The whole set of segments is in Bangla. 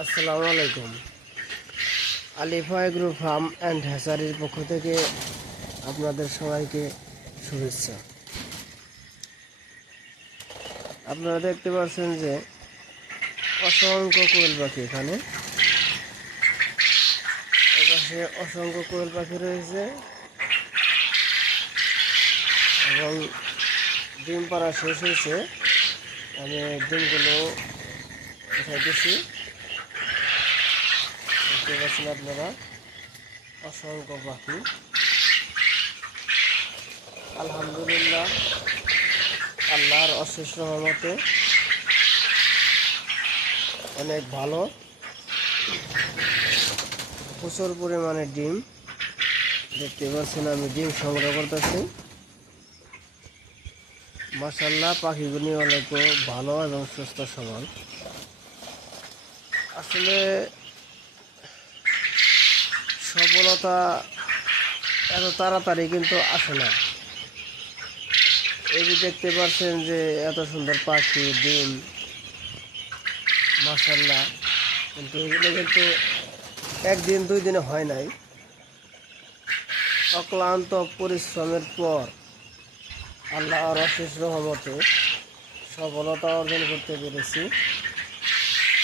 আসসালামু আলাইকুম। আলিফা এগ্রো ফার্ম অ্যান্ড হ্যাচারির পক্ষ থেকে আপনাদের সবাইকে শুভেচ্ছা। আপনারা দেখতে পাচ্ছেন যে অসংখ্য কোয়েল পাখি এখানে এপাশে অসংখ্য কোয়েল পাখি রয়েছে এবং ডিম পাড়া শেষ হয়েছে। আমি ডিমগুলো উঠাইতেছি, দেখতে পাচ্ছেন আপনারা অসংখ্য পাখি। আলহামদুলিল্লাহ, আল্লাহর অশেষ রহমতে অনেক ভালো, প্রচুর পরিমাণে ডিম দেখতে পাচ্ছেন। আমি ডিম সংগ্রহ করতেছি। মাশাআল্লাহ, পাখিগুলি অনেক ভালো এবং সুস্থ সবল। আসলে সফলতা এত তাড়াতাড়ি কিন্তু আসে না। এই যে দেখতে পাচ্ছেন যে এত সুন্দর পাখি, ডিম, মাশাআল্লাহ, কিন্তু এগুলো কিন্তু একদিন দুই দিনে হয় নাই। অক্লান্ত পরিশ্রমের পর আল্লাহর অশেষ রহমতে সফলতা অর্জন করতে পেরেছি।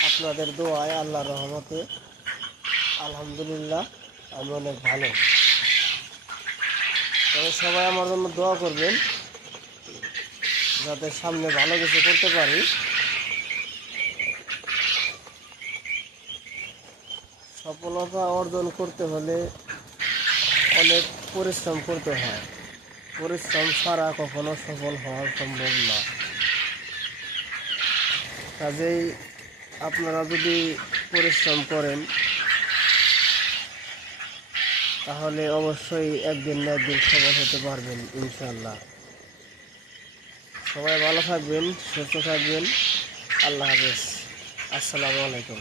আপনাদের দোয়ায়, আল্লাহর রহমতে আলহামদুলিল্লাহ আমি অনেক ভালো। তবে সবাই আমার জন্য দোয়া করবেন যাতে সামনে ভালো কিছু করতে পারি। সফলতা অর্জন করতে হলে অনেক পরিশ্রম করতে হয়। পরিশ্রম ছাড়া কখনো সফল হওয়া সম্ভব না। কাজেই আপনারা যদি পরিশ্রম করেন তাহলে অবশ্যই একদিন না একদিন সফল হতে পারবেন ইনশাআল্লাহ। সবাই ভালো থাকবেন, সুস্থ থাকবেন। আল্লাহ হাফেজ। আসসালামু আলাইকুম।